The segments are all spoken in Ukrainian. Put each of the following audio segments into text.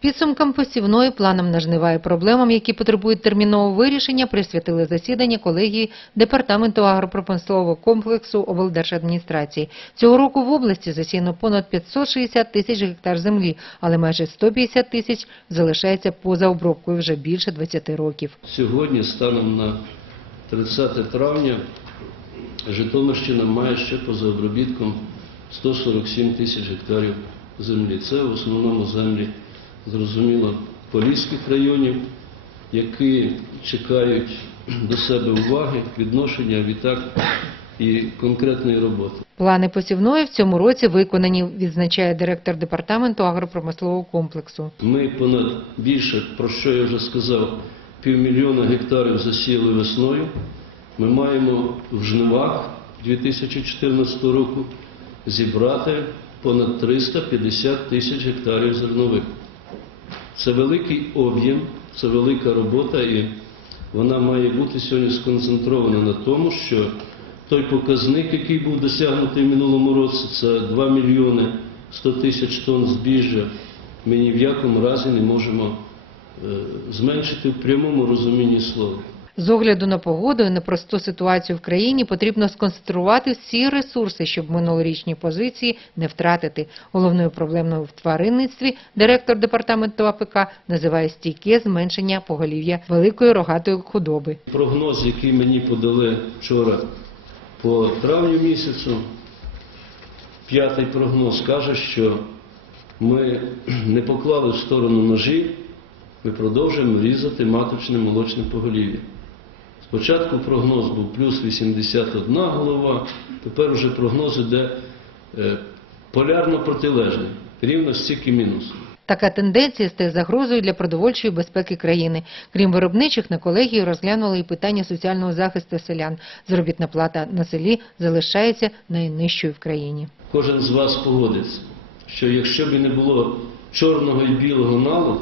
Підсумкам посівної, планам на жнива проблемам, які потребують термінового вирішення, присвятили засідання колегії Департаменту агропромислового комплексу облдержадміністрації. Цього року в області засіяно понад 560 тисяч гектар землі, але майже 150 тисяч залишається поза обробкою вже більше 20 років. Сьогодні, станом на 30 травня, Житомирщина має ще поза обробітком 147 тисяч гектарів землі. Це в основному землі, зрозуміло, поліських районів, які чекають до себе уваги, відношення, відтак і конкретної роботи. Плани посівної в цьому році виконані, відзначає директор департаменту агропромислового комплексу. Ми понад більше, про що я вже сказав, півмільйона гектарів засіяли весною. Ми маємо в жнивах 2014 року зібрати понад 350 тисяч гектарів зернових. Це великий об'єм, це велика робота, і вона має бути сьогодні сконцентрована на тому, що той показник, який був досягнутий в минулому році, це 2 мільйони 100 тисяч тонн збіжжя, ми ні в якому разі не можемо е, зменшити в прямому розумінні слова. З огляду на погоду і непросту ситуацію в країні потрібно сконцентрувати всі ресурси, щоб минулорічні позиції не втратити. Головною проблемою в тваринництві директор департаменту АПК називає стійке зменшення поголів'я великої рогатої худоби. Прогноз, який мені подали вчора по травню місяцю, п'ятий прогноз каже, що ми не поклали в сторону ножі, ми продовжуємо різати маточне молочне поголів'я. Спочатку прогноз був плюс 81 голова, тепер вже прогноз іде е, полярно протилежний, рівно стільки мінус. Така тенденція стає загрозою для продовольчої безпеки країни. Крім виробничих, на колегії розглянули і питання соціального захисту селян. Заробітна плата на селі залишається найнижчою в країні. Кожен з вас погодиться, що якщо б не було чорного і білого налогу,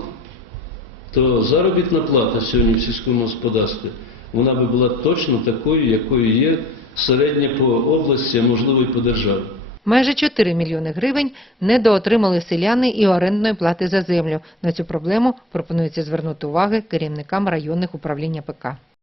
то заробітна плата сьогодні в сільському господарстві, вона би була точно такою, якою є середня по області, а можливо і по державі. Майже 4 мільйони гривень недоотримали селяни і орендної плати за землю. На цю проблему пропонується звернути уваги керівникам районних управління ПК.